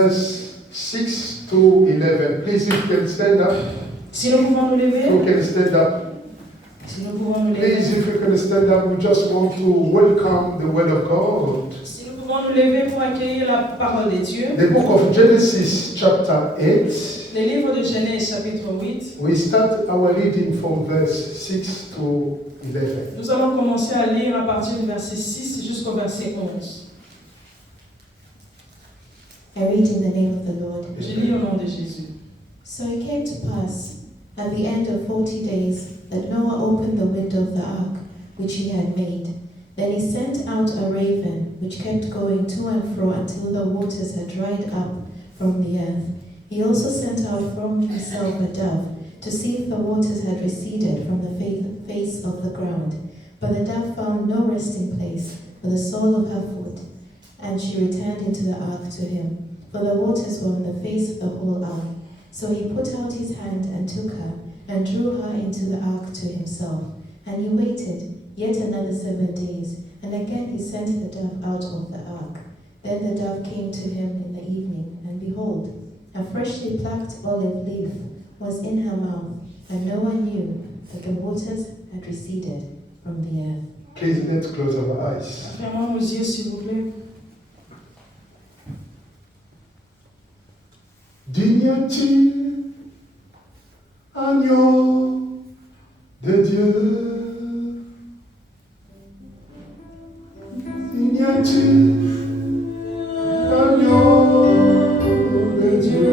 verse 6 to 11. Please, if you can stand up. Si nous pouvons nous lever, You can stand up. si nous pouvons nous Please, lever, if you can stand up, we just want to welcome the Word of God. si nous pouvons nous lever pour accueillir la parole de Dieu, The book of Genesis, chapter 8. le livre de Genèse chapitre 8, We start our reading from verse 6 to 11. nous allons commencer à lire à partir du verset 6 jusqu'au verset 11. I read in the name of the Lord. Je lis au nom de Jésus. So it came to pass, at the end of 40 days, that Noah opened the window of the ark, which he had made. Then he sent out a raven, which kept going to and fro until the waters had dried up from the earth. He also sent out from himself a dove, to see if the waters had receded from the face of the ground. But the dove found no resting place for the sole of her foot, and she returned into the ark to him, for the waters were on the face of the whole ark. So he put out his hand and took her, and drew her into the ark to himself. And he waited yet another 7 days, and again he sent the dove out of the ark. Then the dove came to him in the evening, and behold, a freshly plucked olive leaf was in her mouth, and no one knew that the waters had receded from the earth. Please, let's close our eyes. Fermons nos yeux, s'il vous plaît. Digne-tu, agneau de Dieu? Digne-tu, agneau de Dieu?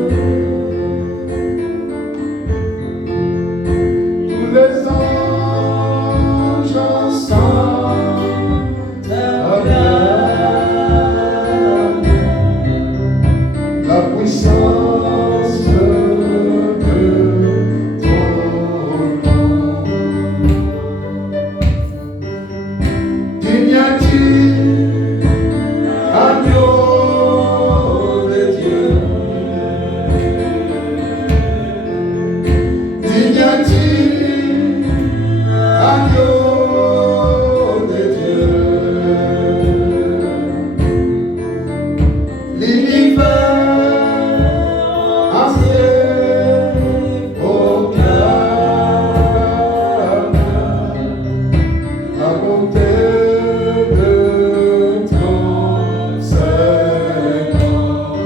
Tous les anges ensemble t'acclament la puissance de ton nom. Digne-tu, agneau de Dieu? Digne-tu, agneau de Dieu? L'univers entier proclame la bonté de ton Seigneur.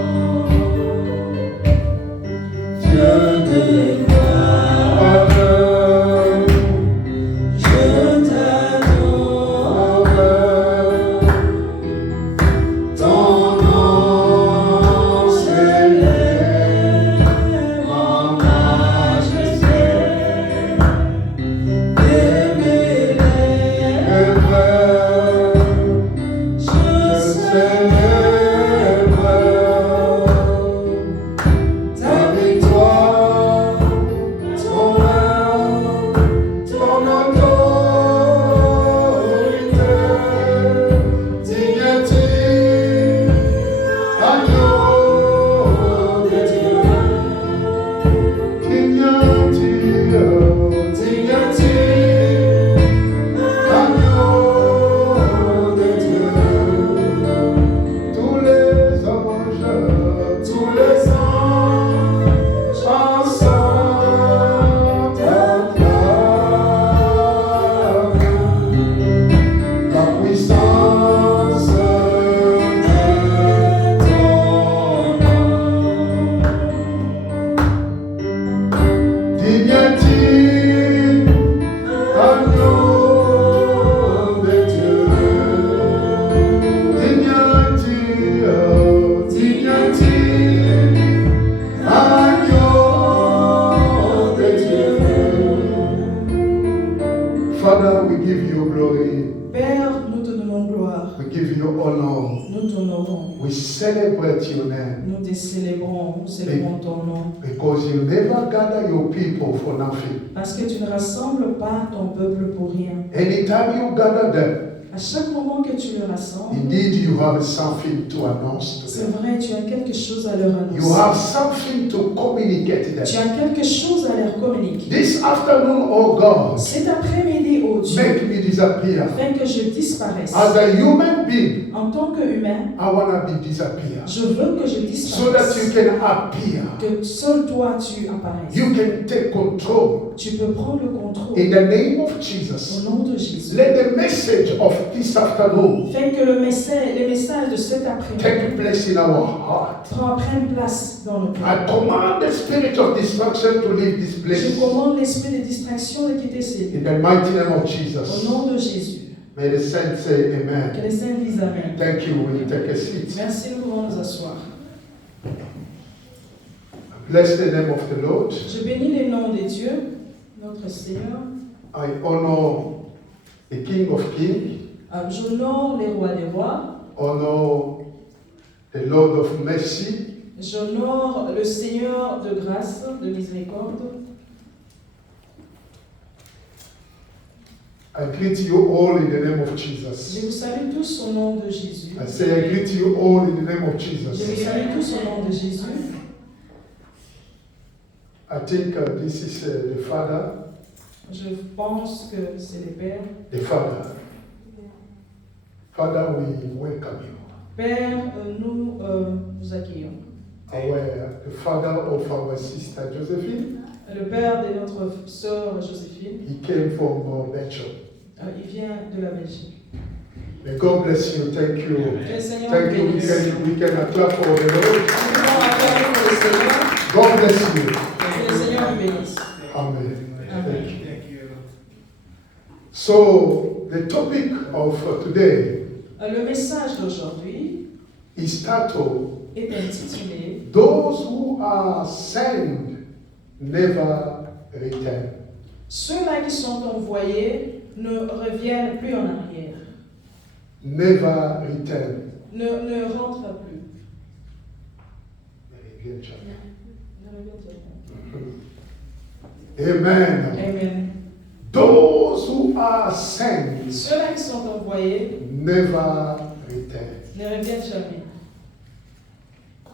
Dieu des gloires, je t'adore. Ton nom s'élève en majesté. Je célèbre ta victoire, ton œuvre, ton autorité. Digne-tu, agneau de Dieu? Digne-tu, agneau de Dieu? Tous les anges ensemble t'acclament la puissance de ton nom. Digne-tu, agneau de Dieu? Digne-tu, agneau de Dieu? Father, we give you glory. Père, nous te donnons gloire, We give you honor. nous t'honorons, We celebrate your name nous te célébrons, nous célébrons ton nom, because you never gather your people for nothing. parce que tu ne rassembles pas ton peuple pour rien. Anytime you gather them, À chaque moment que tu le rassembles, indeed you have something to announce to c'est them. vrai, tu as quelque chose à leur You have annoncer. something to communicate Tu them. as quelque chose à leur communiquer. This afternoon, oh God, Cet après-midi, oh Dieu, make me disappear. afin que je disparaisse. As a human being, En tant qu'humain, I want to be disappear. je veux que je So that you disparaisse. can appear. Que seul toi tu apparaisses. You can take control. Tu peux prendre le contrôle. In the name of Au Jesus, nom de Jésus. let the message of this afternoon Fais que les messages de cet après-midi take place in our heart. prennent place dans le I cœur. command the spirit of distraction to leave this Je place. commande l'esprit de distraction de quitter ces lieux. In the mighty name of Au Jesus. nom de Jésus. May the saints say Que amen. les saints disent Amen. Thank you. We'll take a seat. Merci, nous pouvons nous asseoir. Bless the name of the Lord. Je bénis les noms des dieux, notre Seigneur. I honor the King of Kings. J'honore les rois des rois. Honor the Lord of Mercy. J'honore le Seigneur de grâce, de miséricorde. I greet you all in the name of Je Jesus. vous salue tous au nom de Jésus. I say I greet you all in the name of Je vous Jesus. salue tous au nom de Jésus. I think this is the Father. Je pense que c'est les pères. The Father. Father, we welcome you. Père, nous vous accueillons. The father of our sister Josephine, Le père de notre sœur Joséphine, he came from Belgium. il vient de la Belgique. May God bless you. Thank you. Que le Seigneur Thank vous you. bénisse. We can clap for the Lord. Nous pouvons acclamer pour le Seigneur. God bless you. Que le Seigneur vous bénisse. Amen. Amen. Thank you. So the topic of today Le message d'aujourd'hui is titled, est intitulé Those who are sent never return. Ceux-là qui sont envoyés ne reviennent plus en arrière, Never return. ne rentrent plus. Amen. Amen. Those who are sent Ceux-là qui sont envoyés never return. ne reviennent jamais.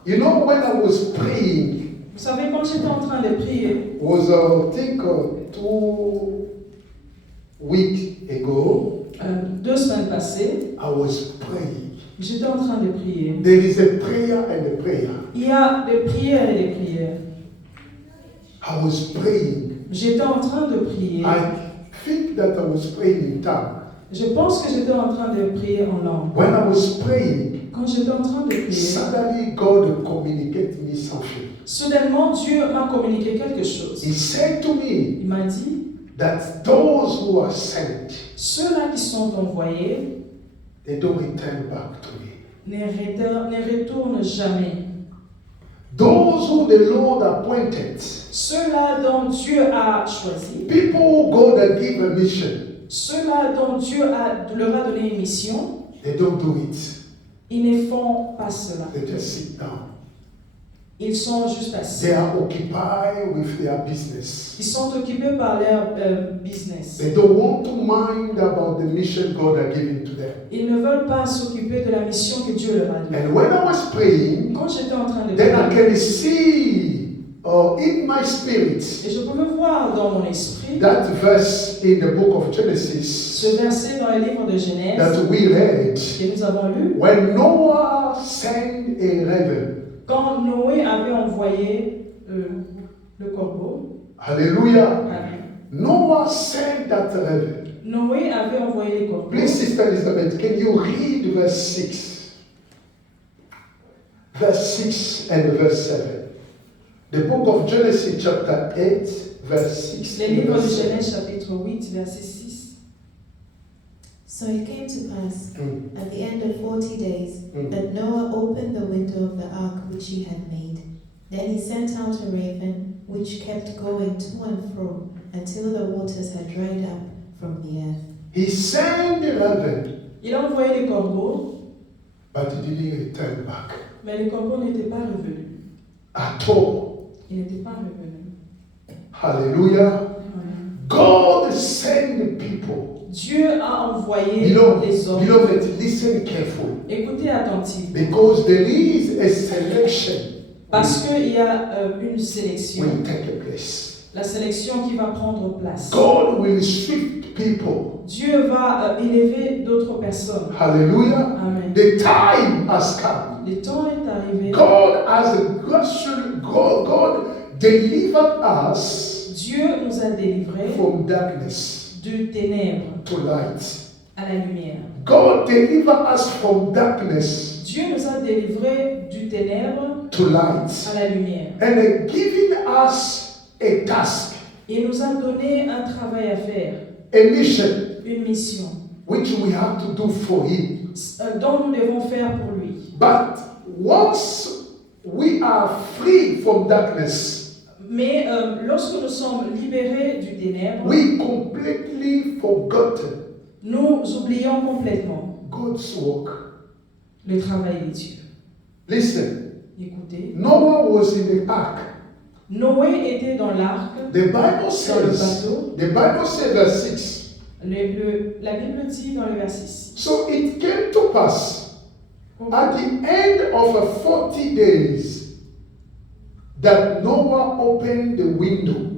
You know, when I was praying, Vous savez, quand j'étais en train de prier, was I think 2 weeks ago, 2 semaines passées, I was praying. j'étais en train de prier. There is a prayer and a prayer. Il y a des prières et des prières. I was praying. J'étais en train de prier. I think that I was praying in tongue. Je pense que j'étais en train de prier en langue. When I was praying, Quand j'étais en train de prier, suddenly God communicated me something. soudainement Dieu m'a communiqué quelque chose. He said to me Il m'a dit, that those who are sent, ceux-là qui sont envoyés they don't return back to me. ne retournent jamais. Those who the Lord appointed, Ceux-là dont Dieu a choisi, people who God had given a mission, ceux-là dont Dieu leur a donné une mission, they don't do it. ils ne font pas cela. They just sit down. Ils sont juste assis. They are occupied with their business. Ils sont occupés par leur business. They don't want to mind about the mission God had given to them. Ils ne veulent pas s'occuper de la mission que Dieu leur a donnée. And when I was praying, Quand j'étais en train de then I prier, can see in my spirit et je pouvais voir dans mon esprit that verse in the book of Genesis ce verset dans le livre de Genèse that we read. que nous avons lu. When Noah sent a raven, Quand Noé avait envoyé le corbeau, hallelujah, Amen. Noah sent that raven. Noé avait envoyé les corbeaux. Please, Sister Elizabeth, can you read verse 6? Verse 6 and verse 7. The book of Genesis chapter 8, verse 6 Le and livre de verse 7. Genèse chapitre 8, verset 6. So it came to pass at the end of 40 days Mm. that Noah opened the window of the ark which he had made. Then he sent out a raven which kept going to and fro until the waters had dried up from the earth. He sent the raven, Il a envoyé les corbeaux, but he didn't return back mais les corbeaux n'étaient pas revenus. at all. Ils n'étaient pas revenus. Hallelujah. Amen. God sent people. Dieu a envoyé Beloved, les hommes. beloved, listen carefully. Écoutez attentivement. Because there is a selection Parce qu'il y a une sélection will take place. La sélection qui va prendre place. God will shift people. Dieu va élever d'autres personnes. Hallelujah. Amen. The time has come. Le temps est arrivé. God has God delivered us Dieu nous a délivrés from darkness de ténèbres to light. à la lumière. God delivered us from darkness Dieu nous a délivrés du ténèbre to light. à la lumière. And giving us a task, Il nous a donné un travail à faire, a mission, une mission, which we have to do for Him. dont nous devons faire pour lui. But once we are free from darkness, Mais lorsque nous sommes libérés du ténèbre, we completely forgotten nous oublions complètement God's work. le travail de Dieu. Listen, Écoutez, Noah was in the ark. Noé était dans l'arc, The Bible dans le says, bateau. verse 6. La Bible dit dans le verset 6. So it came to pass at the end of 40 days that Noah opened the window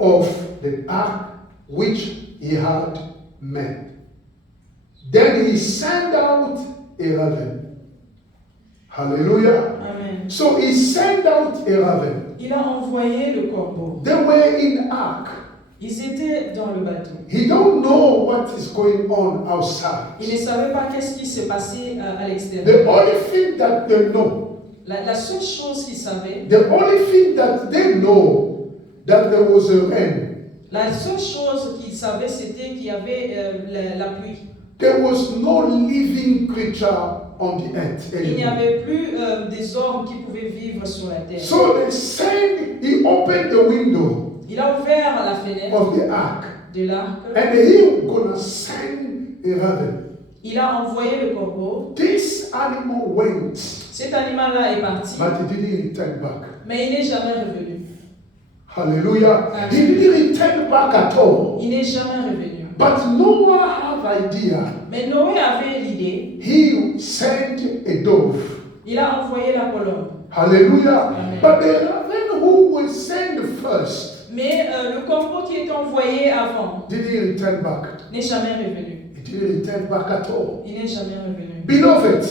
of the ark which he had made. Then he sent out a raven. Hallelujah. Amen. So he sent out a raven. Il a envoyé le corbeau. They were in ark. Ils étaient dans le bateau. He don't know what is going on outside. Ils ne savaient pas qu'est-ce qui se passait à l'extérieur. The only thing that they know, La seule chose qu'ils savaient, the only thing that they know, that there was a rain. la seule chose qu'ils savaient, c'était qu'il y avait la pluie. There was no living creature on the earth Il n'y anymore. avait plus des hommes qui pouvaient vivre sur la terre. So he opened the window Il a ouvert la fenêtre of the ark, de l'arc. and he gonna send a raven. Il a envoyé le corbeau. This animal went, Cet animal-là est parti, but he didn't return back. mais il n'est jamais revenu. Hallelujah. Amen. He didn't return back at all. Il n'est jamais revenu. But Noah had idea. Mais Noé avait l'idée. He sent a dove. Il a envoyé la colombe. Hallelujah. Amen. But the raven who was sent first Mais le corbeau qui est envoyé avant didn't return back. n'est jamais revenu. He didn't return back at all. Il n'est jamais revenu. Beloved,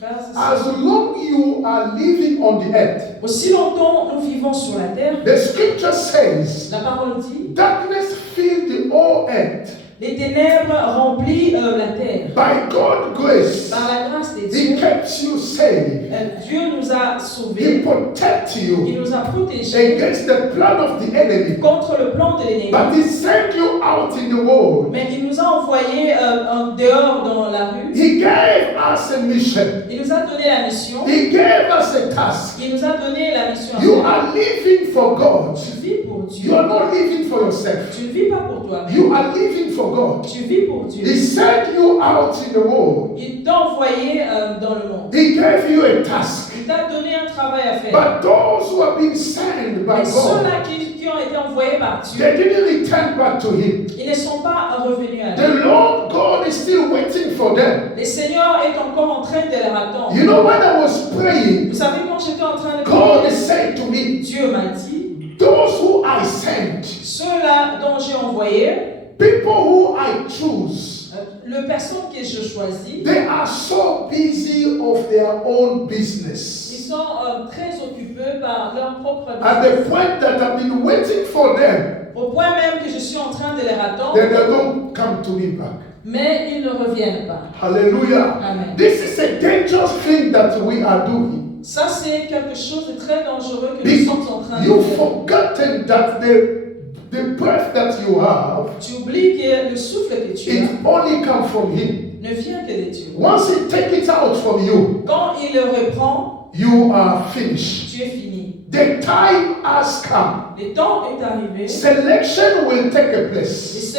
Frères et as sœurs, long you are living on the earth, aussi longtemps nous vivons sur la terre, the scripture says, la parole dit, darkness filled the whole earth. les ténèbres remplissent la terre. By God's grace, Par la grâce de He Dieu, kept you safe. Dieu nous a He sauvés, protected you il nous a protégés against the plan of the enemy. contre le plan de l'ennemi. But He sent you out in the world. Mais il nous a envoyés en dehors dans la rue. He gave us a mission. Il nous a donné la mission. He gave us a task. Il nous a donné la mission. à You faire. are living for God. Tu vis pour Dieu. You are not living for yourself. Tu ne vis pas pour toi. You are living for God. Tu vis pour Dieu. He sent you out in the world. Il t'a envoyé dans le monde. He gave you a task. Il t'a donné un travail à faire. But those who have been sent by Mais God, ceux-là qui ont été envoyés par Dieu, they didn't return back to Him. ils ne sont pas revenus à lui. The Lord God is still waiting for them. Le Seigneur est encore en train de les attendre. You know, when I was praying, Vous savez, quand j'étais en train de God prier, said to me, Dieu m'a dit, those who I sent, ceux-là dont j'ai envoyé, people who I choose, les personnes que je choisis, they are so busy of their own ils business. sont très occupés par leur propre At business. the point that I've been waiting for them, Au point même que je suis en train de les attendre, then they don't come to me back. mais ils ne reviennent pas. Hallelujah. Amen. This is a dangerous thing that we are doing. Ça, c'est quelque chose de très dangereux que nous sommes en train de You've faire. forgotten that the breath that you have, Tu oublies que le souffle que tu it as only comes from Him. ne vient que de Dieu. Once He takes it out from you, Quand il le reprend, you are finished. tu es fini. The time has come. Le temps est arrivé. Selection will take a La place.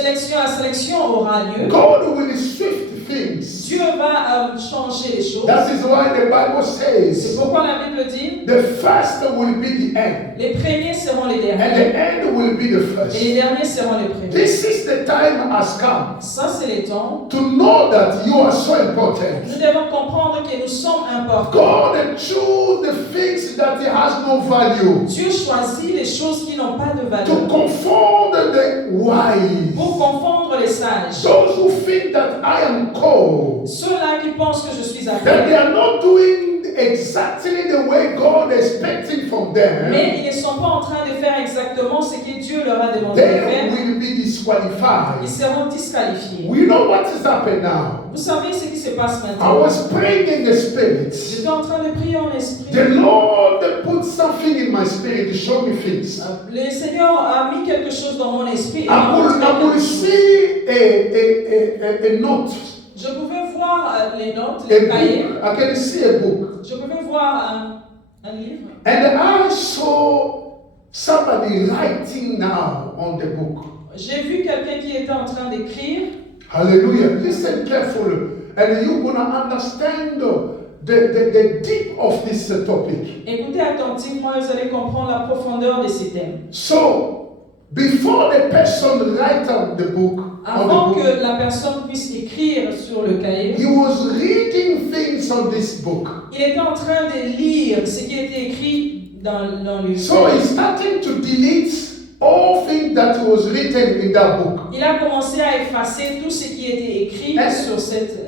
sélection aura lieu. God will shift things. Dieu va changer les choses. That is why the Bible C'est says pourquoi la Bible dit, the first will be the end, les premiers seront les and derniers, the end will be the et first. les derniers seront les premiers. This is the time has come Ça, c'est les temps. to know that you are so important. Nous devons comprendre que nous sommes importants. God choose the things that has no value Dieu choisit les choses qui n'ont pas de to valeur confound the wise. pour confondre les sages. Those who think that I am called, Ceux-là qui pensent que je suis that appelé, they are not doing exactly the way God is expecting from them, mais ils ne sont pas en train de faire exactement ce que Dieu leur a demandé de they faire, will be disqualified. ils seront disqualifiés. We know what is happening now. Vous savez ce qui se passe I maintenant? was praying in the spirit. J'étais en train de prier en esprit. The Lord put something in my spirit to show me things. Le Seigneur a mis quelque chose dans mon esprit. Et I m'a montré could quelque chose. see a note, Je pouvais voir les notes, a les cahiers. book. I can see a book. Je pouvais voir un livre. And I saw somebody writing now on the book. J'ai vu quelqu'un qui était en train d'écrire. Hallelujah. Listen carefully. And you're going to understand the deep of this topic. Écoutez attentivement et vous allez comprendre la profondeur de ces thèmes. So, before the person writes on the book, Avant que la personne puisse écrire sur le cahier, he was reading things on this book. il était en train de lire ce qui était écrit dans le So cahier. he's starting to delete all things that was written in that book. Il a commencé à effacer tout ce qui était écrit sur cette...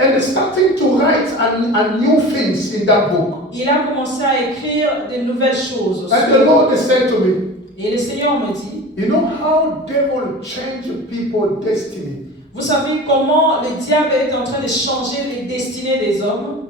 And starting to write a new things in that book. Il a commencé à écrire de nouvelles choses. And the Lord said to me, Et le Seigneur me dit, you know how devil change people's destiny? vous savez comment le diable est en train de changer les destinées des hommes?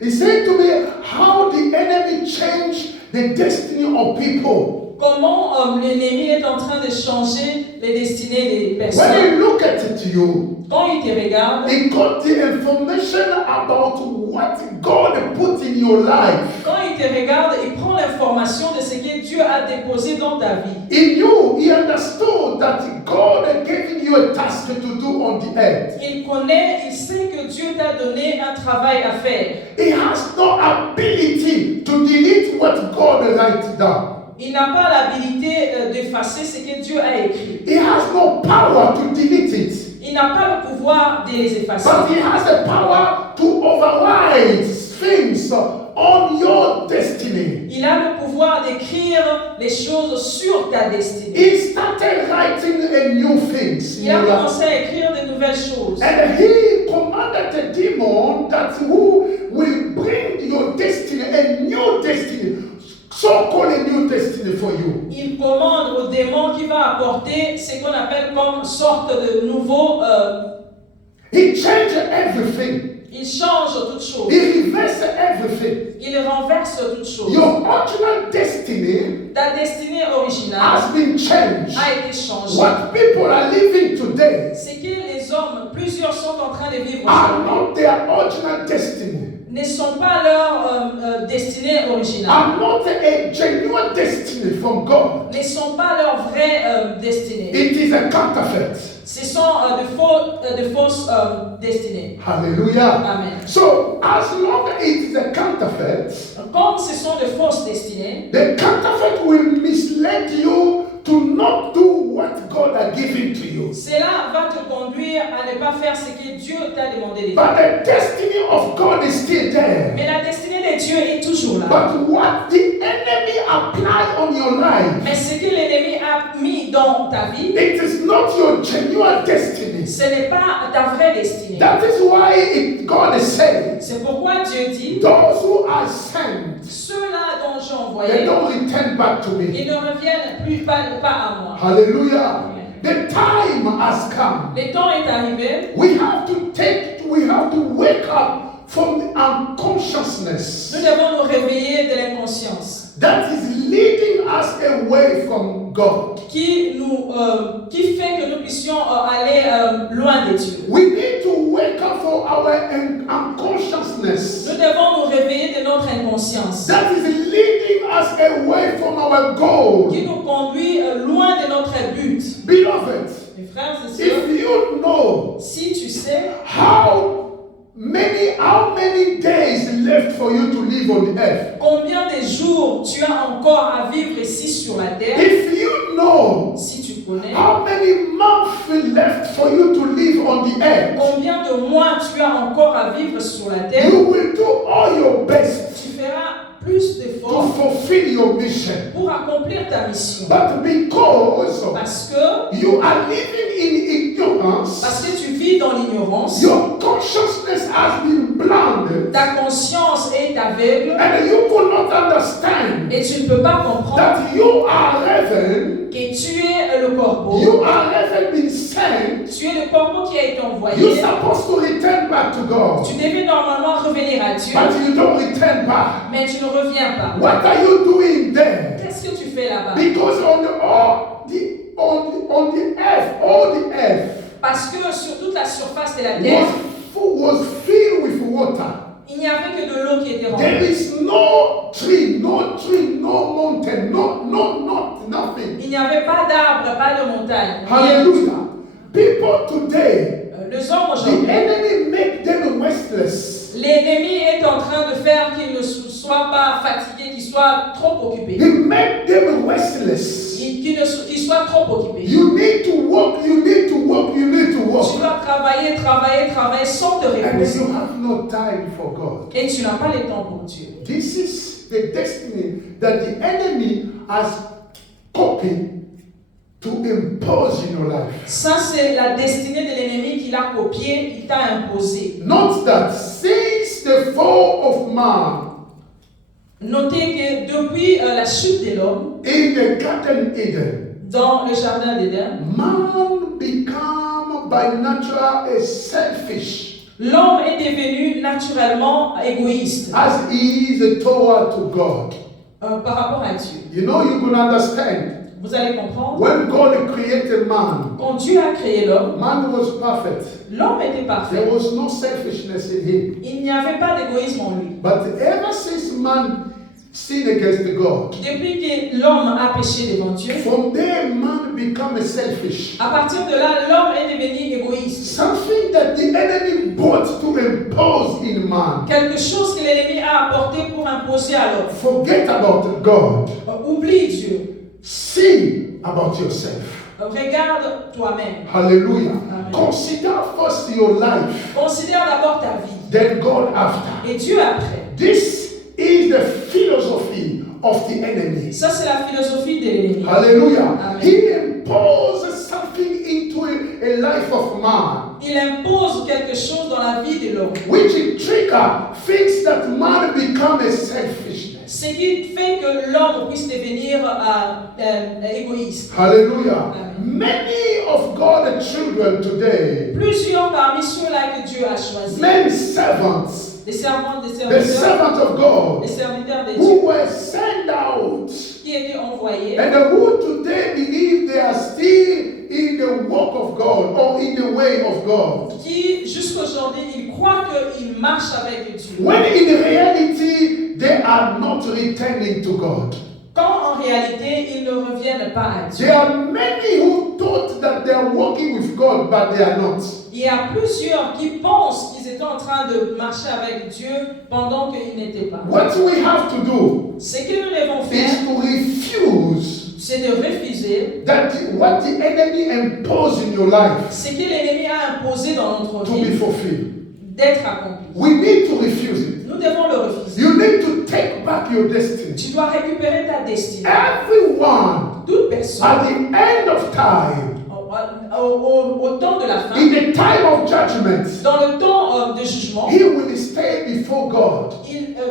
He said to me, how the enemy changed the destiny of people. Comment l'ennemi est en train de changer les destinées des When personnes? he look at it, you, Quand il te regarde, he got the information about what God put in your life. quand il te regarde, il prend l'information de ce que Dieu a déposé dans ta vie. In you, he understood that God had given you a task to do on the earth. Il connaît, il sait que Dieu t'a donné un travail à faire. He has no ability to delete what God writes down. Il n'a pas l'habilité d'effacer ce que Dieu a écrit. He has no power to delete it. Il n'a pas le pouvoir de les effacer. But he has the power to override things on your destiny. Il a le pouvoir d'écrire les choses sur ta destinée. He started writing a new things in Il a your life. commencé à écrire de nouvelles choses. And he commanded the demon that who will bring your destiny, a new destiny, so-called a new destiny for you. Il commande au démon qui va apporter ce qu'on appelle comme sorte de nouveau. He changed everything. Il change toutes choses. He reversed everything. Il renverse toutes choses. Your original destiny Ta destinée originale has been changed. a été changée. What people are living today Ce que les hommes, plusieurs sont en train de vivre are aujourd'hui, not their original destiny. ne sont pas leur destinée originale. Are not a genuine destiny from God. Ne sont pas leur vraie destinée. It is a counterfeit. Ce sont de fausses destinées. Hallelujah. Amen. So, as long as it is a counterfeit, Comme ce sont de fausses destinées, the counterfeit will mislead you to not do what God has given to you. cela va te conduire à ne pas faire ce que Dieu t'a demandé de faire. But the destiny of God is still there. Mais la destinée de Dieu est toujours là. But what the enemy applied on your life, Mais ce que l'ennemi a mis dans ta vie, it is not your genuine destiny. ce n'est pas ta vraie destinée. That is why God is saying, C'est pourquoi Dieu dit, those who are sent, ceux-là dont j'ai they envoyé, don't return back to me. ils ne reviennent plus pas à moi. Hallelujah. The time has come. Le temps est arrivé. We have to wake up from the unconsciousness Nous devons nous réveiller de l'inconscience that is leading us away from God. qui fait que nous puissions aller loin de Dieu. We need to wake up from our unconsciousness Nous devons nous réveiller de notre inconscience that is leading us away from our goal. qui nous conduit loin de notre but. Beloved, Mes frères et sœurs, if you know si tu passé? How many days left for you to live on the earth? Combien de jours tu as encore à vivre ici sur la terre? If you know Si tu connais. how many months left for you to live on the earth, Combien de mois tu as encore à vivre sur la terre? you will do all your best Tu feras plus to d'efforts fulfill your mission. pour accomplir ta mission. But because Parce que you are living in ignorance, tu vis dans l'ignorance, your consciousness has been blinded, ta conscience est aveugle and you could not understand et tu ne peux pas comprendre that you are heaven, que tu es le corbeau. you are heaven been sent, Tu es le corbeau qui a été you're envoyé. supposed to return back to God, Tu devais normalement revenir à Dieu, but you don't return back. mais tu ne reviens pas. What are you doing there? Qu'est-ce que tu fais là-bas? Because on the earth Parce que sur toute la surface de la terre, was filled with water. il n'y avait que de l'eau qui était There remplie. is no tree, no mountain, nothing. Il n'y avait pas d'arbres, pas de montagnes. Hallelujah. People today, Les hommes the aujourd'hui, enemy make them restless. l'ennemi est en train de faire qu'ils ne soient pas fatigués, qu'ils soient trop occupés. He make them restless. Qu'ils soient trop occupés. You need to work, you need to work, you need to Tu work. dois travailler sans te And reposer. you have no time for God. Et tu n'as pas le temps pour Dieu. This is the destiny that the enemy has copied to impose in your life. Ça, c'est la destinée de l'ennemi qu'il a copié, il t'a imposé. Note that since the fall of man Notez que depuis la chute de l'homme, in the Garden Eden, dans le jardin d'Éden, man become by nature a selfish l'homme est devenu naturellement égoïste as he is toward to God. par rapport à Dieu. You know, you can understand Vous allez comprendre, when God created man, quand Dieu a créé l'homme, man was perfect. l'homme était parfait. There was no selfishness in him. Il n'y avait pas d'égoïsme en lui. But ever since man sinned against God, Depuis que l'homme a péché devant Dieu, from there man become selfish. à partir de là, l'homme est devenu égoïste. Something that the enemy brought to impose in man. Quelque chose que l'ennemi a apporté pour imposer à l'homme. Forget about God. Oublie Dieu. See about yourself. Regarde toi-même. Hallelujah. Amen. Consider first your life, Considère d'abord ta vie. then God after. Et Dieu après. This is the philosophy of the enemy. Ça, c'est la philosophie de l'ennemi. Hallelujah. Amen. He imposes something into a life of man, Il impose quelque chose dans la vie de l'homme. which trigger things that man become a selfishness. Ce qui fait que l'homme puisse devenir égoïste. Hallelujah. Amen. Many of God's children today, Plusieurs parmi ceux-là que Dieu a choisis, men servants, des servants, des the serviteurs, servants of God, des serviteurs de Dieu who were sent out, qui étaient envoyés and who today believe they are still in the work of God or in the way of God, qui jusqu'aujourd'hui ils croient qu'ils marchent avec Dieu. when in reality they are not returning to God. Quand en réalité ils ne reviennent pas à Dieu. There are many who thought that they are working with God, but they are not. Il y a plusieurs qui pensent qu'ils étaient en train de marcher avec Dieu pendant qu'ils n'étaient pas. What we have to do Ce que nous devons is faire, to refuse c'est de refuser that what the enemy imposed in your life ce que l'ennemi a imposé dans notre to be vie fulfilled. d'être accompli. We need to refuse it. Nous devons le refuser. You need to take back your destiny. Tu dois récupérer ta destinée. Everyone Toute personne, at the end of time, au temps de la fin, in the time of judgment, dans le temps de jugement, he will stay before God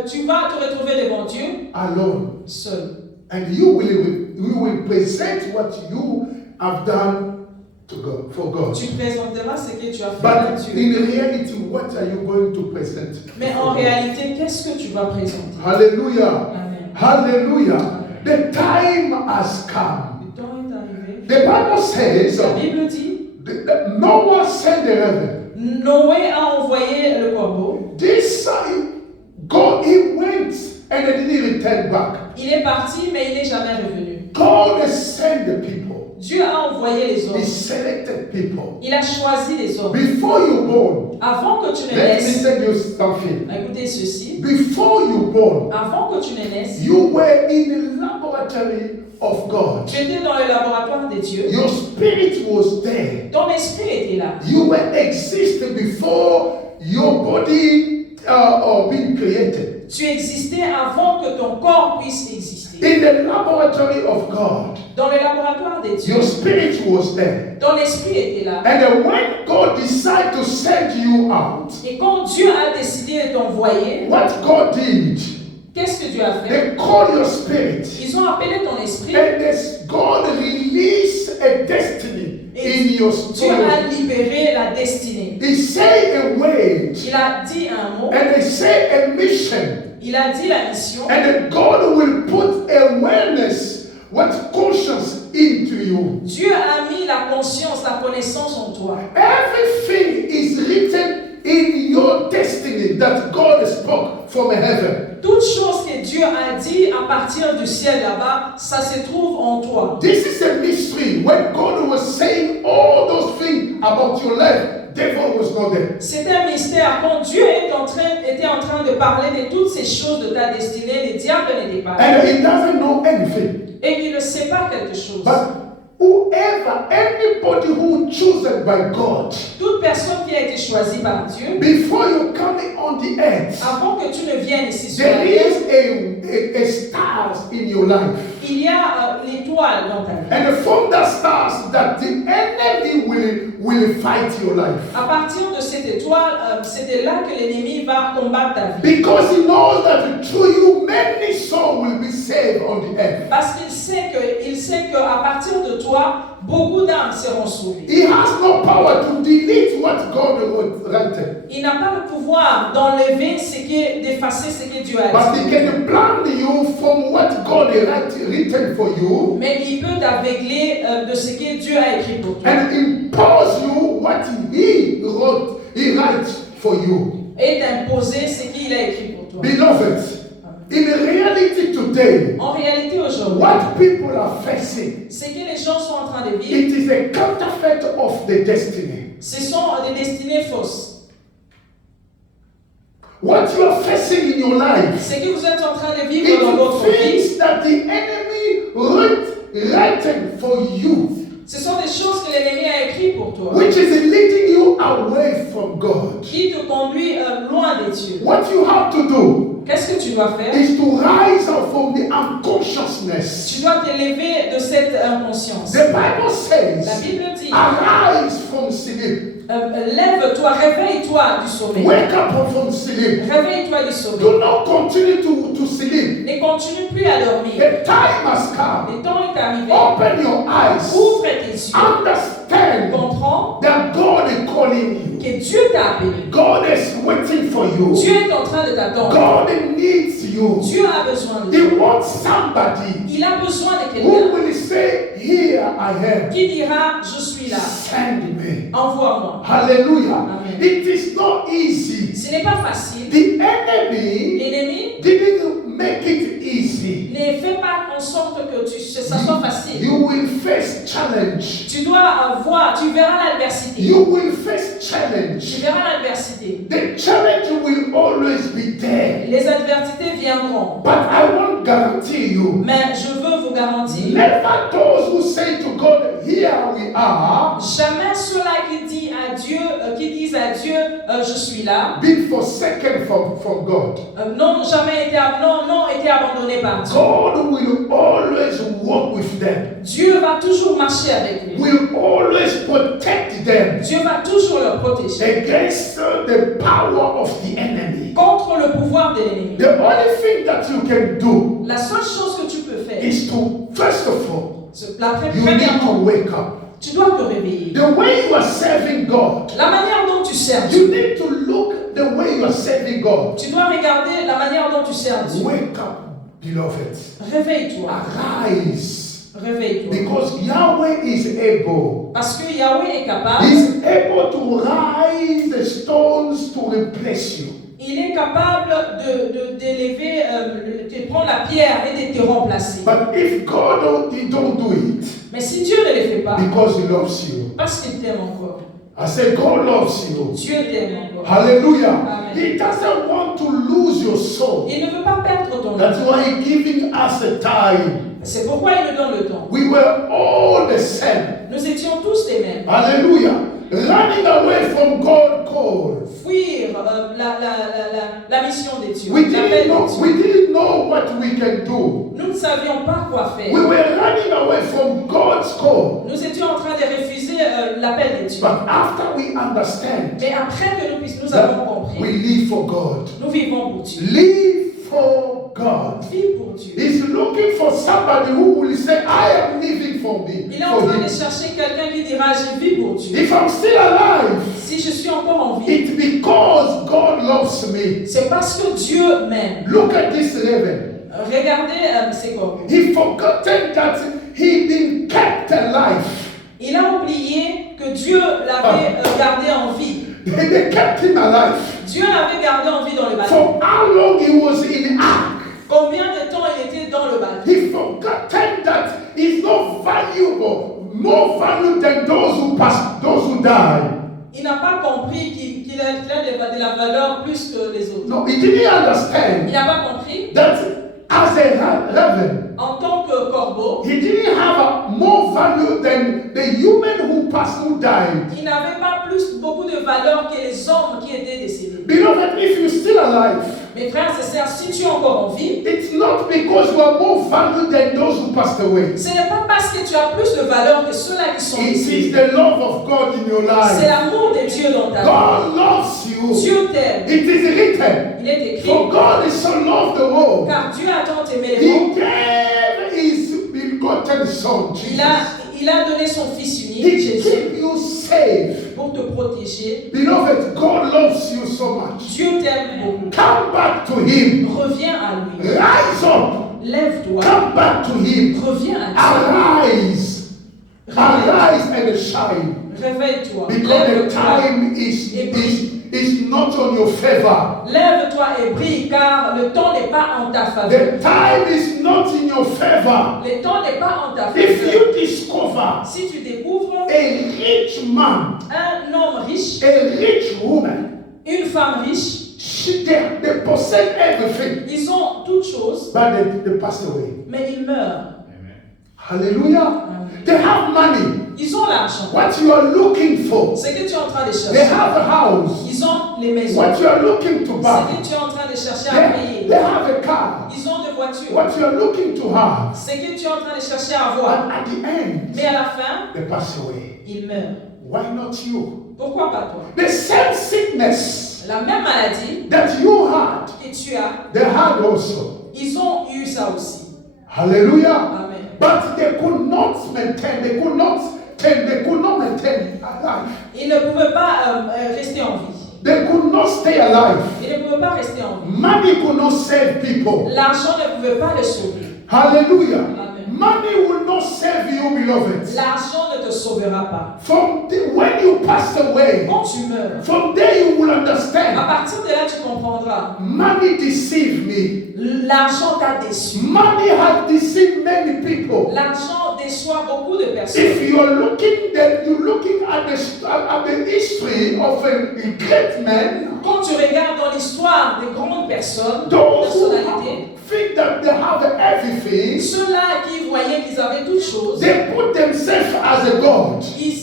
tu vas te retrouver devant Dieu alone. seul. And you will present what you have done to God, for God. Tu présenteras ce que tu as fait à But Dieu. in reality, what are you going to present? Mais en réalité, qu'est-ce que tu vas présenter? Hallelujah. Amen. Hallelujah. The time has come. Le temps est arrivé. The Bible says La Bible dit, that Noah sent the raven. Noé a envoyé le corbeau. This God, he went and he didn't return back. Il est parti, mais il n'est jamais revenu. God God has sent the people. Dieu a envoyé les He hommes. selected people. Il a choisi les hommes. Before you born, Avant que tu ne let me naisses, tell you something. écoutez ceci, Before you born, avant que tu ne naisses, you were in the laboratory of God. tu étais dans le laboratoire de Dieu. Your spirit was there. Ton esprit était là. You were existing before your body being created. Tu existais avant que ton corps puisse exister. In the laboratory of God, Dans le laboratoire de Dieu, your spirit was there. ton esprit était là. And then when God decided to send you out, Et quand Dieu a décidé de t'envoyer, what God did, qu'est-ce que Dieu a fait? they called your spirit. Ils ont appelé ton esprit. And this God released a destiny in your Dieu spirit. a libéré la destinée. He said a word, Il a dit un mot. and he said a mission. Il a dit la mission. And then God will put awareness, what conscience into you. Dieu a mis la conscience, la connaissance en toi. Everything is written in your destiny that God spoke from heaven. Toute chose que Dieu a dit à partir du ciel là-bas, ça se trouve en toi. This is a mystery. When God was saying all those things about your life, devil was not there. C'est un mystère. Quand Dieu était en train de parler de toutes ces choses de ta destinée, le diable n'était pas là. And he doesn't know anything. Et il ne sait pas quelque chose. But whoever, anybody who chosen by God, Toute personne qui a été choisie par Dieu, before you come on the earth, avant que tu ne viennes ici sur la there terre, is a stars in your life. il y a l'étoile dans ta vie. And from the stars that the enemy will fight your life. À partir de cette étoile, c'est de là que l'ennemi va combattre ta vie. Because he knows that through you many souls will be saved on the earth. Parce qu'il sait que à partir de toi, beaucoup d'âmes seront sauvées. He has no power to delete what God was written. Il n'a pas le pouvoir d'enlever d'effacer ce que Dieu a But dit. he can blind you from what God has written for you Mais il peut t'aveugler de ce que Dieu a écrit pour toi. and impose you what he writes for you. Et t'imposer ce qu'il a écrit pour toi. Beloved, in reality today, En réalité aujourd'hui, what people are facing, ce que les gens sont en train de vivre, it is a counterfeit of the destiny. ce sont des destinées fausses. What you are facing in your life, Ce que vous êtes en train de vivre dans votre it vie, things that the enemy written for you, ce sont des choses que l'ennemi a écrites pour toi, which is leading you away from God. qui te conduit loin de Dieu. What you have to do Qu'est-ce que tu dois faire? is to rise up from the unconsciousness. Tu dois t'élever de cette inconscience. The Bible La says, Bible dit, arise from sleep. lève-toi, réveille-toi du sommeil. Wake up from sleep. Réveille-toi du sommeil. Do not continue to sleep. Ne continue plus à dormir. The time has come. Le temps est arrivé. Open your eyes. Ouvre tes yeux. Understand Comprends that God is calling you. que Dieu t'a appelé. God is waiting for you. Dieu est en train de t'attendre. God needs you. Dieu a besoin de He toi. wants somebody Il a besoin de who quelqu'un will say, Here I am. qui dira, je suis là. Send me. Envoie-moi. Hallelujah. Amen. It is not easy. Ce n'est pas facile. The enemy L'ennemi didn't make it easy. ne fait pas en sorte que ça soit facile. You will face challenge. Tu dois tu verras l'adversité. You will face Tu challenge. verras l'adversité. The challenge will always be there. Les adversités viendront. But I won't guarantee you. Mais je veux vous garantir, Never those who say to God, Here we are, jamais ceux-là qui disent à Dieu, je suis là, be forsaken from God. n'ont jamais été abandonnés par Dieu. God will always walk with them. Dieu va toujours marcher avec eux. Will always protect them Dieu va toujours le protéger against the power of the enemy. contre le pouvoir de l'ennemi. The only thing that you can do La seule chose que tu peux faire, is to, first of all, you need to premièrement, wake up. tu dois te réveiller. The way you are serving God, La manière dont tu sers you Dieu, need to look the way you are serving God. tu dois regarder la manière dont tu sers Dieu. Wake up, beloved. Réveille-toi. Arise. Réveille-toi. Because Yahweh is able. Parce que Yahweh est capable. He's able to rise the stones to replace you. il est capable d'élever, de prendre la pierre et de te remplacer. But if God he don't do it Mais si Dieu ne le fait pas, because he loves you, parce qu'il t'aime encore, I say God loves you. Dieu t'aime encore. Hallelujah. Amen. He doesn't want to lose your soul. Il ne veut pas perdre ton That's âme. why He's giving us a time. C'est pourquoi il nous donne le temps. We were all the same. Nous étions tous les mêmes. Hallelujah. Running away from God call. Fuir la mission de Dieu. We L'appel de Dieu. didn't know what we can do. Nous ne savions pas quoi faire. We were running away from God's call. Nous étions en train de refuser l'appel de Dieu. But after we understand Mais après que nous that avons compris, we live for God. nous vivons pour Dieu. Live for God. Vis pour Dieu. He's looking for somebody who will say, I am living for me. Il est en For train de him. chercher quelqu'un qui dira, je vis pour Dieu. If I'm still alive, Si je suis encore en vie, it's because God loves me. c'est parce que Dieu m'aime. Look at this raven. Regardez ces corbeaux. He forgotten that he been kept alive. Il a oublié que Dieu l'avait gardé en vie. They kept him alive. Dieu l'avait gardé en vie dans le bateau. For how long he was in ark. Combien de temps il était dans le bateau? He forgotten that he's not valuable, more value than those who pass, those who die. Il n'a pas compris qu'il a de la valeur plus que les autres. No, he didn't Il understand n'a pas compris. that as a raven, En tant que corbeau, he didn't have a more value than the human who passed, who died. il n'avait pas beaucoup de valeur que les hommes qui étaient décédés. Beloved, if you're still alive, Mes frères et sœurs, si tu es encore en vie, it's not because you are more valued than those who passed away. ce n'est pas parce que tu as plus de valeur que ceux-là qui sont It is décédés. the love of God in your C'est life. l'amour de Dieu dans ta vie. God loves you. Dieu t'aime. It is written. Il est écrit, For God is so loved the world. car Dieu a tant aimé le He monde. gave his begotten Son, Jesus. Il a donné son Fils unique, He Jésus, keep you safe. pour te protéger. Beloved, God loves you so much. Dieu t'aime beaucoup. Come back to Him. Reviens à lui. Rise up. Lève-toi. Come back to Him. Reviens à Arise. Arise and shine. Dieu. Réveille-toi. Because the Lève-toi. time is not on your favor. Lève-toi et brille, car le temps n'est pas en ta faveur. The time is not in your favor. Le temps n'est pas en ta If faveur. you discover Si tu découvres a rich man, un homme riche, a rich woman, une femme riche, they possess everything, ils ont toutes choses, but they pass away. mais ils meurent. Hallelujah. They have money. Ils ont l'argent. What you are looking for. Ce que tu es en train de They chercher. have a house. Ils ont les maisons. What you are looking to Ce buy. que tu es en train de chercher à payer. They have a car. Ils ont des voitures. What you are looking to have. Ce que tu es en train de chercher à But avoir. at the end, Mais à la fin, they pass away. ils meurent. Why not you? Pourquoi pas toi? The same sickness La même maladie that you had, que tu as, they had also. ils ont eu ça aussi. Hallelujah. Amen. But they could not maintain. They could not maintain alive. Ils ne pouvaient pas rester en vie. They could not stay alive. Ils ne pouvaient pas rester en vie. Money could not save people. L'argent ne pouvait pas les sauver. Hallelujah. Amen. Money will not save you, beloved. L'argent ne te sauvera pas. When you pass away, Quand tu meurs, from there you will à understand. partir de là, tu comprendras. Money deceived me. L'argent t'a déçu. Money has deceived many people. L'argent déçoit beaucoup de personnes. If you're looking at the history of a great man, Quand tu regardes dans l'histoire des grandes personnes, those who personnalités, think that they have everything, ceux-là qui voyaient qu'ils avaient toutes choses, they put themselves as a god. ils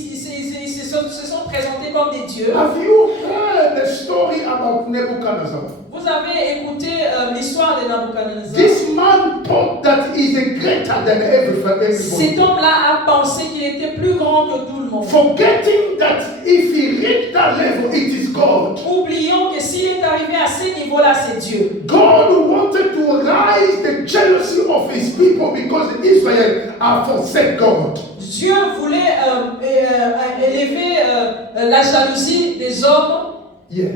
se sont présentés comme des dieux. Have you heard the story about Nebuchadnezzar? Vous avez écouté l'histoire de Nabucodonosor. This man thought that he's greater than everybody. Cet homme-là a pensé qu'il était plus grand que tout le monde. Forgetting that if he reached that level, it is God. Oublions que s'il est arrivé à ce niveau-là, c'est Dieu. God wanted to rise the jealousy of his people because Israel are forsake God. Dieu voulait élever la jalousie des hommes. Yeah.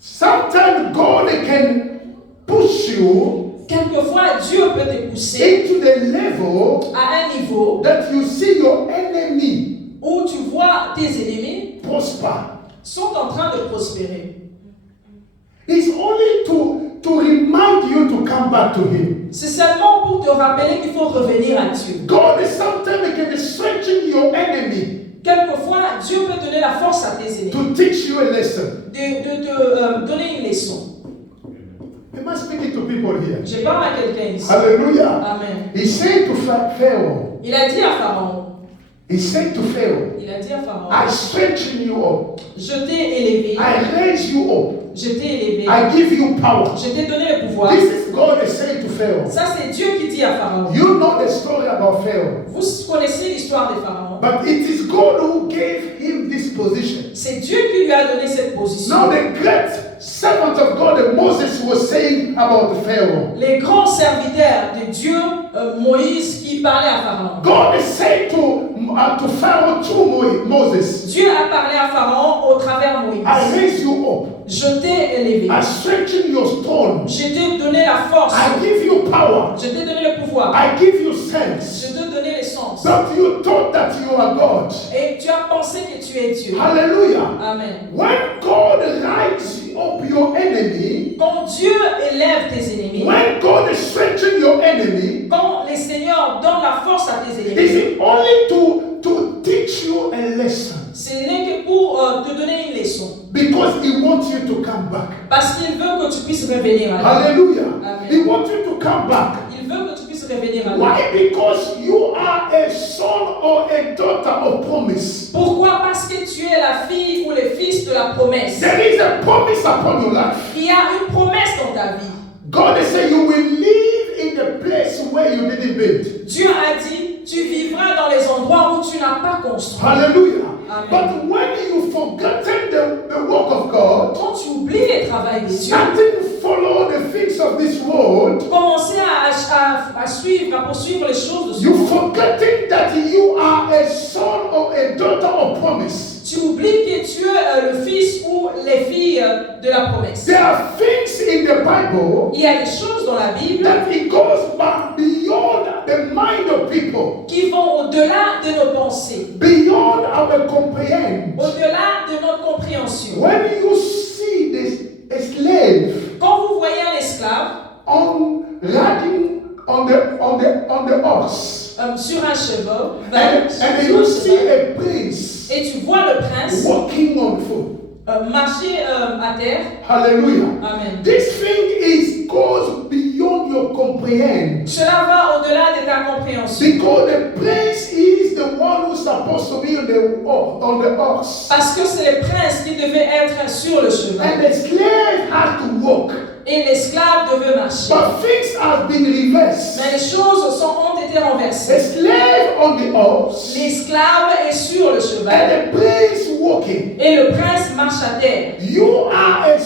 Sometimes God can push you Quelquefois, Dieu peut te pousser into the level à un niveau that you see your enemy où tu vois tes ennemis prosper. sont en train de prospérer. It's only to remind you to come back to Him. C'est seulement pour te rappeler qu'il faut revenir à Dieu. God is sometimes can strengthen your enemy Quelquefois, Dieu peut donner la force à tes ennemis, to teach you a lesson. de te donner une leçon. Am I speaking to people here? Je parle à quelqu'un ici. Hallelujah. Amen. He said to Pharaoh, Il a dit à Pharaon, he said to Pharaoh, il a dit à Pharaon, I strengthen you up. je t'ai élevé, I raise you up. je t'ai élevé, I give you power. je t'ai donné le pouvoir. This is God is saying to Pharaoh. Ça, c'est Dieu qui dit à Pharaon. You know the story about Pharaoh. Vous connaissez l'histoire de Pharaon. But it is God who gave him this position. C'est Dieu qui lui a donné cette position. Now the great servant of God that Moses was saying about the Pharaoh. Les grands serviteurs de Dieu, Moïse, qui parlait à Pharaon. God is saying to Pharaoh through Moses, Dieu a parlé à Pharaon au travers Moïse. I raise you up. Je t'ai élevé. I strengthen your stone. Je t'ai donné la force. I give you power. Je t'ai donné le pouvoir. I give you sense. Je t'ai donné l'essence. But you thought that you are God. Et tu as pensé que tu es Dieu. Hallelujah. Amen. When God rises up your enemy, Quand Dieu élève tes ennemis, when God strengthens your enemy, quand les seigneurs donnent la force à tes is ennemis, it only to teach you a lesson? ce n'est que pour te donner une leçon. Because He wants you to come back. Parce qu'il veut que tu puisses revenir à lui. Hallelujah. Amen. He wants you to come back. Il veut que tu puisses revenir à lui. Why? Because you are a son or a daughter of promise. Pourquoi? Parce que tu es la fille ou le fils de la promesse. There is a promise upon your life. Il y a une promesse dans ta vie. God is saying you will live in the place where you didn't build. Dieu a dit, tu vivras dans les endroits où tu n'as pas construit. Hallelujah. Amen. But when you've forgotten the work of God, Quand tu oublies les travaux de Dieu, starting to follow the things of this world, commencer à suivre, à poursuivre les choses de ce you've monde. forgotten that you are a son or a daughter of promise. Tu oublies que tu es le fils ou les filles de la promesse. There are things in the Bible Il y a des choses dans la Bible that it goes back beyond the mind of people, qui vont au-delà de nos pensées, beyond our comprehend. au-delà de notre compréhension. When you see a slave Quand vous voyez un esclave riding on the horse, sur un cheval, and you see a prince et tu vois le prince walking on foot. marcher à terre. Hallelujah. Amen. This thing goes beyond your comprehend. Cela va au-delà de ta compréhension. Because the prince is the one who's supposed to be on the horse. Parce que c'est le prince qui devait être sur le cheval. And the slave had to walk. Et l'esclave devait marcher. But things have been reversed. Mais les choses ont été renversées. The slave on the horse L'esclave est sur le cheval. and the prince walking. Et le prince marche à terre. You are a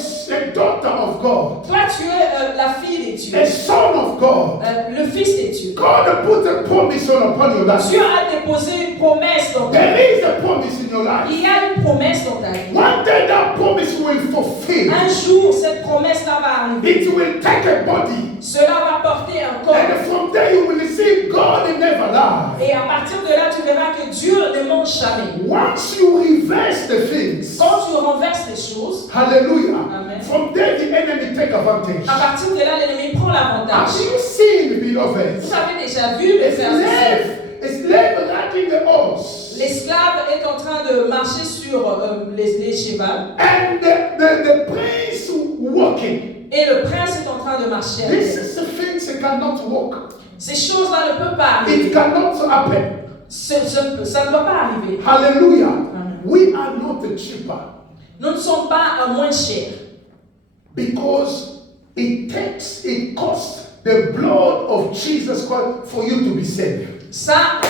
daughter of God, Toi, tu es la fille de Dieu. a son of God. Le fils de Dieu. God put a promise upon your life. Dieu a déposé une promesse dans ta vie. There is a promise in your life. Il y a une promesse dans ta vie. One day that promise will fulfill. Un jour, cette promesse-là va arriver. It will take a body. Cela va porter un corps. And from there you will see God never lie. Et à partir de là, tu verras que Dieu ne ment jamais. Once you reverse the things, Quand tu renverses les choses, hallelujah, Amen. from there the enemy take advantage. à partir de là, l'ennemi prend l'avantage. Have you seen, beloved, Vous avez déjà vu les frères et sœurs, a slave riding the horse, l'esclave est en train de marcher sur les chevaux and the prince walking. et le prince est en train de marcher. This is the things that cannot walk. Ces choses-là ne peuvent pas arriver. It cannot happen. Ça ne doit pas arriver. Hallelujah. Amen. We are not cheaper Nous ne sommes pas moins chers because it costs the blood of Jesus Christ for you to be saved. Cela a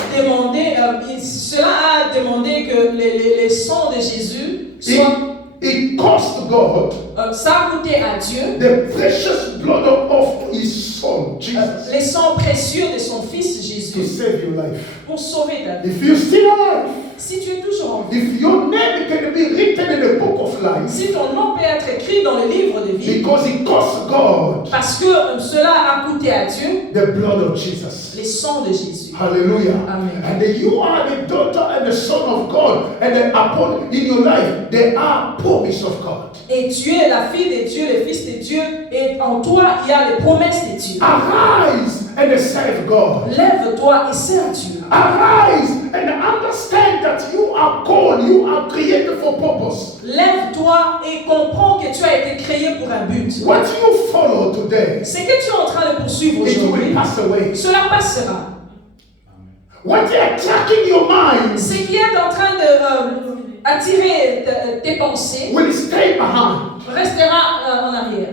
demandé que les sangs de Jésus soient. It cost God Ça a coûté à Dieu the precious blood of His Son, Jesus, les sangs précieux de son fils to Jésus save your life. pour sauver ta vie. If you're still alive, Si tu es toujours en vie, if your name can be written in the book of life, si ton nom peut être écrit dans le livre de vie, because it cost God parce que cela a coûté à Dieu the blood of Jesus. les sangs de Jésus. Hallelujah. Amen. And then you are the daughter and the son of God. And then upon in your life, there are promises of God. Et tu es la fille de Dieu, le fils de Dieu, et en toi, il y a les promesses de Dieu. Arise and serve God. Lève-toi et sers Dieu. Arise and understand that you are called, you are created for purpose. Lève-toi et comprends que tu as été créé pour un but. What you follow today, Ce que tu es en train de poursuivre it will aujourd'hui, pass away. cela passera. What is attracting your mind Ce qui est en train de attirer tes pensées will stay behind. restera en arrière.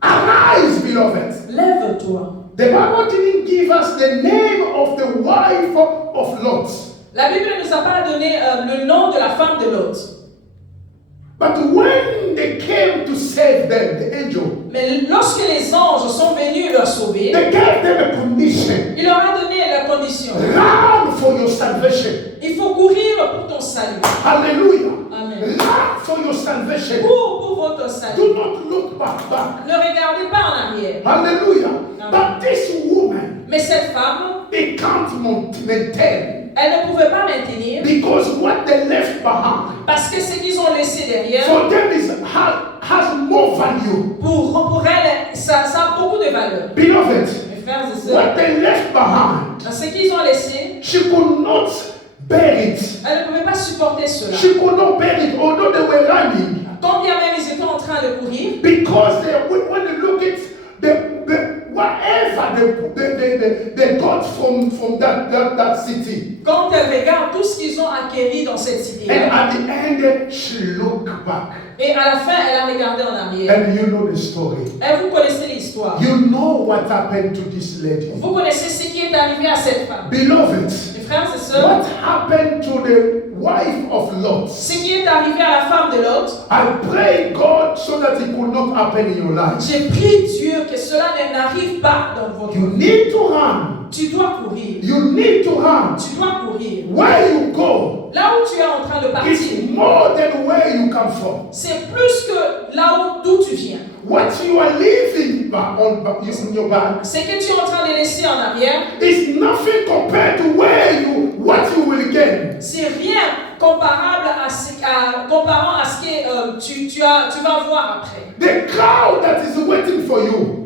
Arise, beloved. Lève-toi. The Bible didn't give us the name of the wife of Lot. La Bible ne nous a pas donné le nom de la femme de Lot. But when they came to save them, the angel, Mais lorsque les anges sont venus leur sauver, they gave them a condition. il leur a donné la condition. Run for your salvation. Il faut courir pour ton salut. Hallelujah. Amen. Run for your salvation. Cours pour votre salut. Do not look back. Ne regardez pas en arrière. Hallelujah. Amen. But this woman, Mais cette femme, it can't maintain. elle ne pouvait pas maintenir Because what they left behind parce que ce qu'ils ont laissé derrière, for them has more value. pour elle, ça a beaucoup de valeur. Beloved, Mes frères et sœurs, what they left behind, ce qu'ils ont laissé, she could not bear it. elle ne pouvait pas supporter cela. She could not bear it, although they were running. Quand bien même ils étaient en train de courir, Because when you look at whatever they got from that city. quand elle regarde tout ce qu'ils ont acquis dans cette cité, And at the end, she looked back. et à la fin, elle a regardé en arrière. And you know the story. Et vous connaissez l'histoire. You know what happened to this lady. Vous connaissez ce qui est arrivé à cette femme. Beloved, Mes frères et sœurs, what happened to the wife of Lot? ce qui est arrivé à la femme de Lot, I pray God so that it could not happen in your life. j'ai prié Dieu que cela n'arrive pas dans votre You vie. need to run. Tu dois courir. You need to run. Tu dois courir. Where you go Là où tu es en train de partir, is more than where you come from. c'est plus que là d'où tu viens. What you are leaving in your back Ce que tu es en train de laisser en arrière, is nothing compared to what you will gain. c'est rien comparable comparant à ce que tu vas voir après. The crowd that is waiting for you,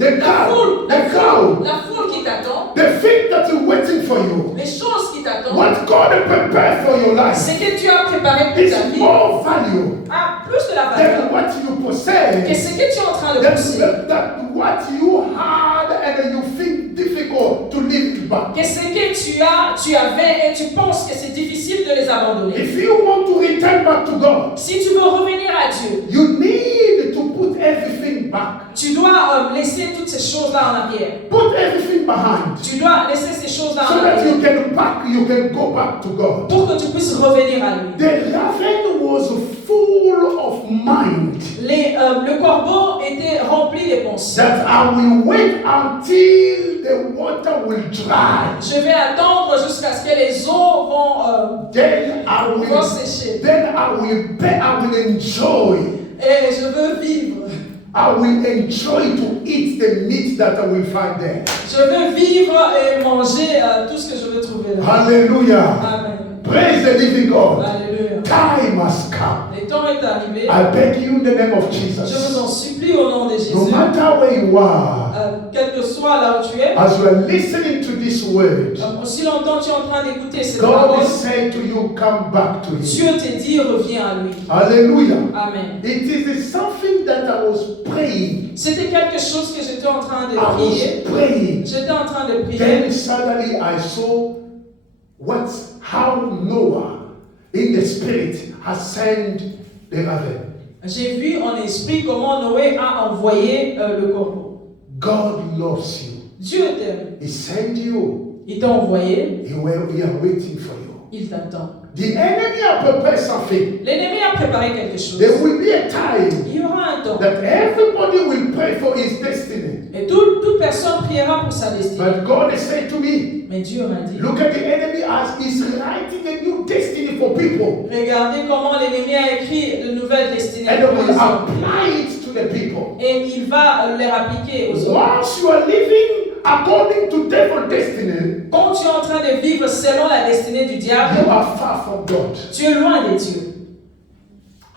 La foule qui t'attend, the thing that is waiting for you, les choses qui t'attendent, what God has prepared for your life ce que tu as préparé pour ta is vie more value a plus de la than valeur what you que possess. ce que tu es en train de pousser, That what you had and you think difficult to leave it back. que ce que tu avais et tu penses que c'est difficile de les abandonner. If you want to return back to God, Si tu veux revenir à Dieu, you need to put everything back. tu dois laisser toutes ces choses-là en arrière. Put everything behind. Tu dois laisser ces choses-là So en that arrière you can go back to God. pour que tu puisses revenir à lui. The raven was full of mind. Le corbeau était rempli de pensées. That I will wait until the water will dry. Je vais attendre jusqu'à ce que les eaux vont Then I sécher. will enjoy. Et je veux vivre. I will enjoy to eat the meat that I will find there. Je veux vivre et manger tout ce que je veux trouver là. Hallelujah. Amen. Praise the living God. Alléluia. Time has come. Le temps est arrivé. I beg you in the name of Je vous Jesus. en supplie au nom de Jésus. No matter where you are, Quel que soit là où tu es, as you are listening to this word, aussi longtemps tu es en train d'écouter cette God parole, is saying to you, come back to Him. Dieu te dit reviens à lui. Hallelujah. Amen. It is something that I was praying. C'était quelque chose que j'étais en train de I was prier. praying. J'étais en train de prier. Then suddenly I saw how Noah in the spirit has sent the raven. J'ai vu en esprit comment Noé a envoyé le corbeau. God loves you. Dieu t'aime. He sent you. Il t'a envoyé. He are waiting for you. Il t'attend. The enemy has prepared something. L'ennemi a préparé quelque chose. There will be a time Il y aura un temps. that everybody will pray for his destiny. Et toute personne priera pour sa destinée. But God has said to me, Mais Dieu m'a dit, look at the enemy as he's writing a new destiny for people. regardez comment l'ennemi a écrit de nouvelles destinées And pour will les hommes. apply it to the people. Et il va les appliquer aux hommes. Once you are living according to devil's destiny, Quand tu es en train de vivre selon la destinée du diable, you are far from God. tu es loin de Dieu.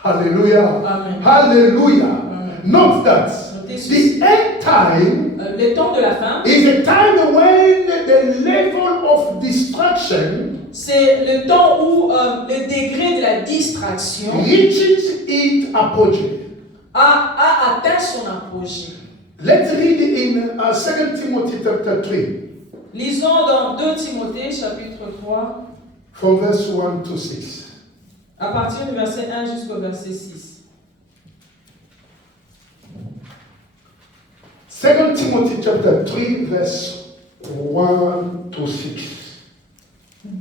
Hallelujah. Amen. Hallelujah. Amen. Note that Notez ceci. the end time Le temps de la fin, is a time when the level of distraction c'est le temps où le degré de la distraction reaches its apogee. a atteint son apogée. Let's read in 2 Timothy chapter 3, Lisons dans 2 Timothée chapitre 3, from verse 1 to 6. à partir du verset 1 jusqu'au verset 6. 2 Timothy chapter 3, verse 1 to 6.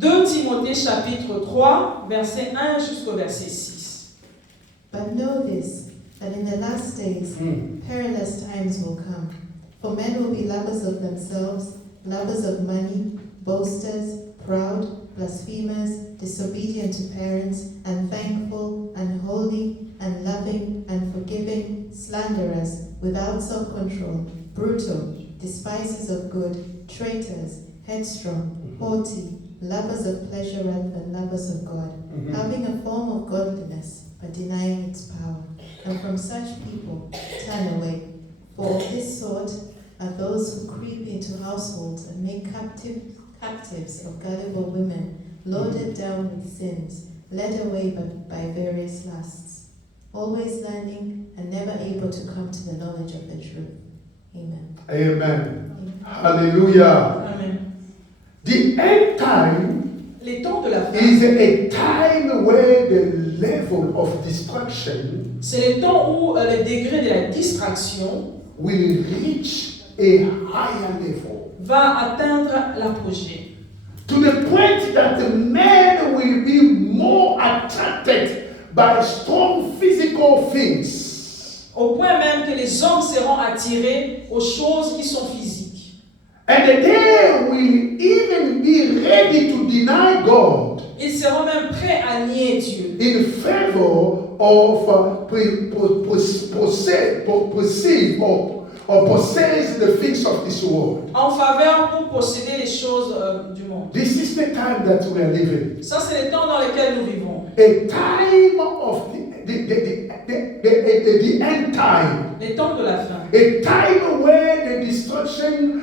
2 Timothée chapitre 3, verset 1 jusqu'au verset 6. But know this, that in the last days perilous times will come. For men will be lovers of themselves, lovers of money, boasters, proud, blasphemers, disobedient to parents, unthankful, unholy, unloving, unforgiving, slanderers, without self-control, brutal, despisers of good, traitors, headstrong, haughty, lovers of pleasure rather than lovers of God, having a form of godliness, but denying its power. And from such people turn away. For of this sort are those who creep into households and make captives of gullible women, loaded down with sins, led away by various lusts, always learning and never able to come to the knowledge of the truth. Amen. Amen. Hallelujah. Amen. The end time Les temps de la fin, is a time where the level of distraction c'est le temps où le degré de la distraction will reach a higher level. va atteindre l'apogée. To the point that the men will be more attracted by strong physical things. Au point même que les hommes seront attirés aux choses qui sont physiques. And they will even be ready to deny God Ils seront même prêts à nier Dieu in favor of possess the things of this world. en faveur pour posséder les choses du monde. This is the time that we are living. Ça, c'est le temps dans lequel nous vivons. A time of the end time. Les temps de la fin. A time where the destruction,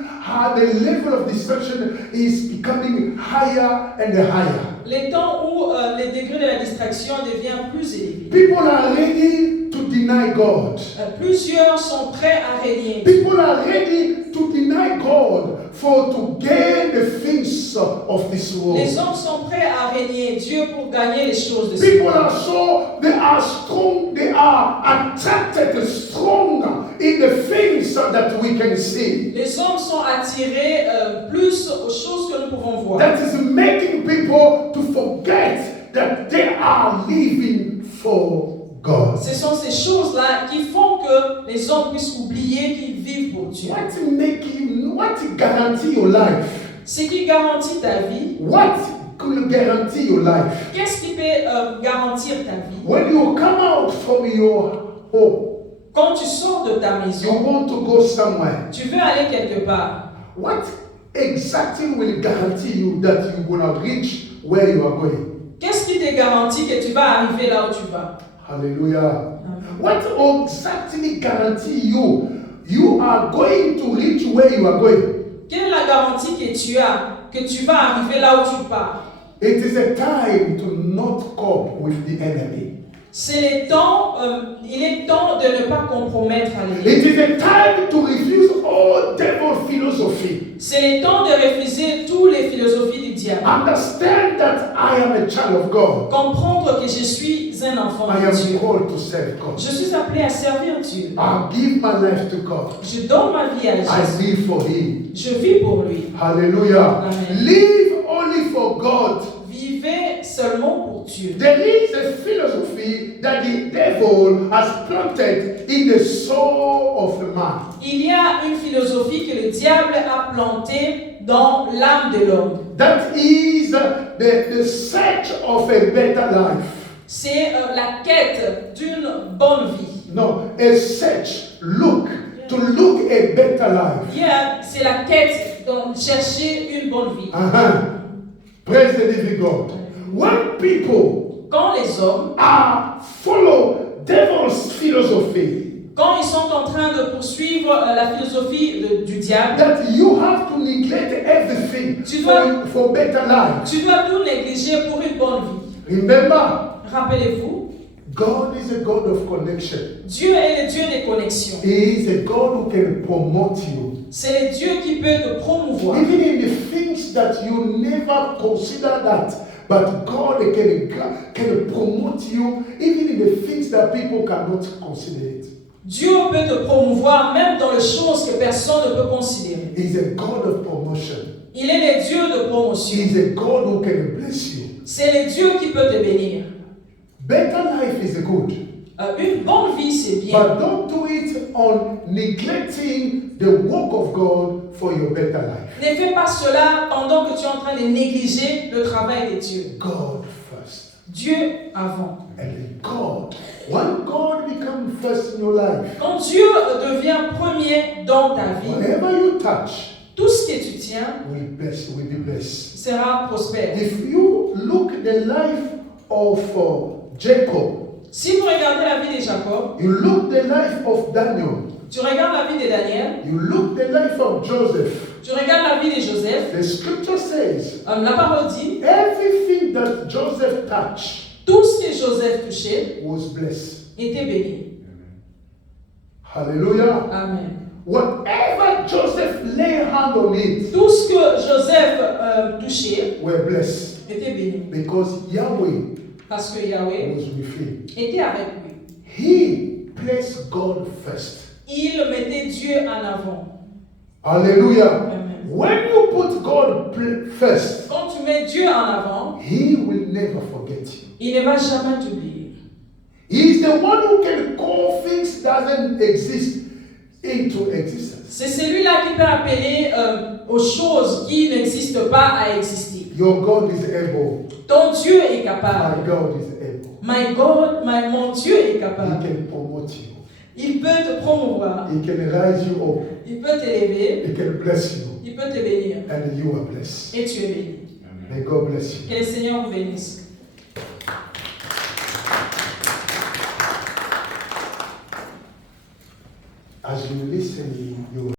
the level of destruction is becoming higher and higher. Les temps où le degré de la distraction devient plus élevé. People are ready to deny God. Plusieurs sont prêts à régner. People are ready to deny God to gain the things of this world. Les hommes sont prêts à régner Dieu pour gagner les choses de ce People monde. they are strong, they are attracted strong in the things that we can see. Les hommes sont attirés plus aux choses que nous pouvons voir. That is making people to forget that they are living for God. Ce sont ces choses-là qui font que les hommes puissent oublier qu'ils vivent pour Dieu. What guarantee your life? Ce qui garantit ta vie, What could guarantee your life? qu'est-ce qui peut garantir ta vie? When you come out from your home, Quand tu sors de ta you maison, want to go somewhere. tu veux aller quelque part. What exactly will guarantee you that you will not reach where you are going? Qu'est-ce qui te garantit que tu vas arriver là où tu vas? Hallelujah. What exactly guarantee you are going to reach where you are going? Quelle est la garantie que tu vas arriver là où tu pars? It is a time to not cope with the enemy. C'est le temps, il est temps de ne pas compromettre l'ennemi. It is a time to refuse all devil philosophy. C'est le temps de refuser toutes les philosophies du diable. Understand that I am a child of God. Comprendre que je suis un enfant I de am Dieu. called to serve God. Je suis appelé à servir Dieu. I give my life to God. Je donne ma vie à I Jésus. live for Him. Je vis pour lui. Hallelujah. Amen. Live only for God. Vivez seulement pour Dieu. There is a philosophy that the devil has planted in the soul of the man. Il y a une philosophie que le diable a plantée dans l'âme de l'homme. That is the search of a better life. C'est la quête d'une bonne vie. No, a search, look to look a better life. Hier, c'est la quête de chercher une bonne vie. Praise the living God. When people Quand les hommes, follow devil's philosophy, quand ils sont en train de poursuivre la philosophie du diable, that you have to neglect everything for better life. tu dois tout négliger pour une bonne vie. Remember, Rappelez-vous, God is a God of connection. Dieu est le Dieu des connexions. He is a God who can promote you. C'est le Dieu qui peut te promouvoir. Even in the things that you never consider that, but God can promote you, even in the things that people cannot consider it. Dieu peut te promouvoir même dans les choses que personne ne peut considérer. He is a God of promotion. Il est le Dieu de promotion. He is a God who can bless you. C'est le Dieu qui peut te bénir. Better life is good. Une bonne vie, c'est bien. But don't do it on neglecting the work of God for your better life. Ne fais pas cela pendant que tu es en train de négliger le travail de Dieu. God first. Dieu avant. And God, when God becomes first in your life, Quand Dieu devient premier dans ta vie, whatever you touch tout ce que tu tiens will be blessed. sera prospère. If you look at the life of Jacob, Si vous regardez la vie de Jacob, you look the life of Daniel, tu regardes la vie de Daniel, you look the life of Joseph, tu regardes la vie de Joseph, the scripture says, la parole dit, everything that Joseph touched tout ce que Joseph touchait was blessed. était béni. Hallelujah. Amen. Whatever Joseph lay hand on it Tout ce que Joseph touchait were blessed était béni. because Yahweh Parce que Yahweh was with him. était avec lui. He placed God first. Il mettait Dieu en avant. Hallelujah. Amen. When you put God first, Quand tu mets Dieu en avant, He will never forget you. il ne va jamais t'oublier. He is the one who can call things doesn't exist into existence. C'est celui-là qui peut appeler aux choses qui n'existent pas à exister. Your God is able. Ton Dieu est My capable. God is able. Mon Dieu est He capable. can promote you. Il peut te promouvoir. He can rise you up. Il peut t'élever. He can bless you. Il peut te bénir. And you are blessed. Et tu es béni. May God bless you. Que le Seigneur vous bénisse. As you listen, you